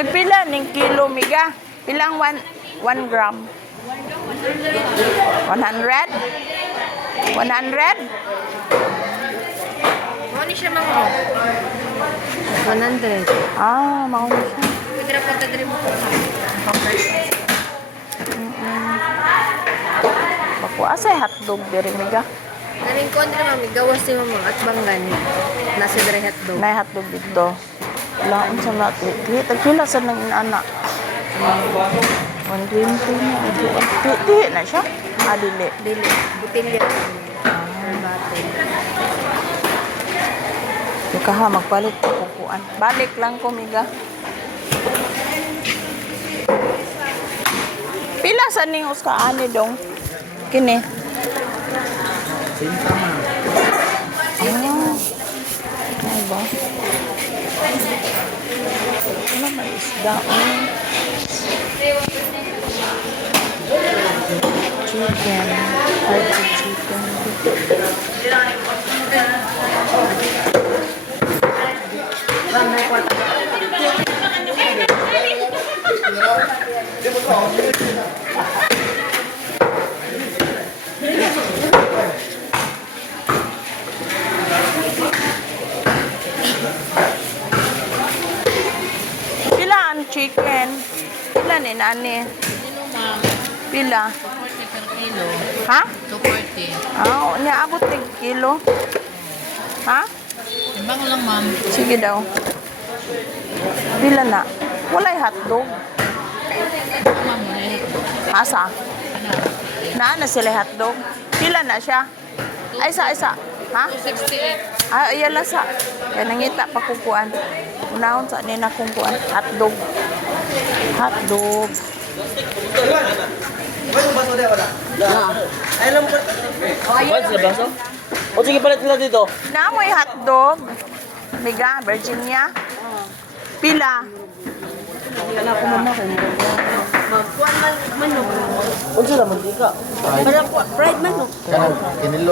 Pipila ning kilo miga. Pilang 1 gram? 100? 100? Ano siya mga 100. Ah, mauna siya. Pwede na po tadri mo po. Baku asay hotdog diri miga. Naring kontra mami, gawas si mama at banggan. Nasa dry hotdog. Nay hotdog dito. Laon sa nato. Tagpila sa nang inana. 120 na. Di na siya. Ah, dili. Dili. Butilya. Bottle. Ika ha, magpalit ko kukuan. Balik lang ko, miga. Pila sa ning uskaani dong? Kini. Sintama. Ano ba? Ano ba isda? Chicken. Hearty chicken. Pila ang chicken? Pila ni nani? Pila? 240 per kilo. Ha? 240. Ah, niya abot ng kilo. Ha? Timbang lang ma'am. Sige daw. Pila na? Walay hotdog. Ma'am, Asa? Na sila hotdog? Pila na siya? Ay, isa. Ha? 268. Ah, iyala sa. Kaya nangita pa kukuan. Unahon sa nina kukuan. Hotdog. Hotdog. What's the baso? O sige, palit nila dito. Naamoy hotdog. Miga, Virginia. Pila. Kala ko mama ko. Kuan man manok. Unsa naman di ka? Para fried manok. Kanang kinilo.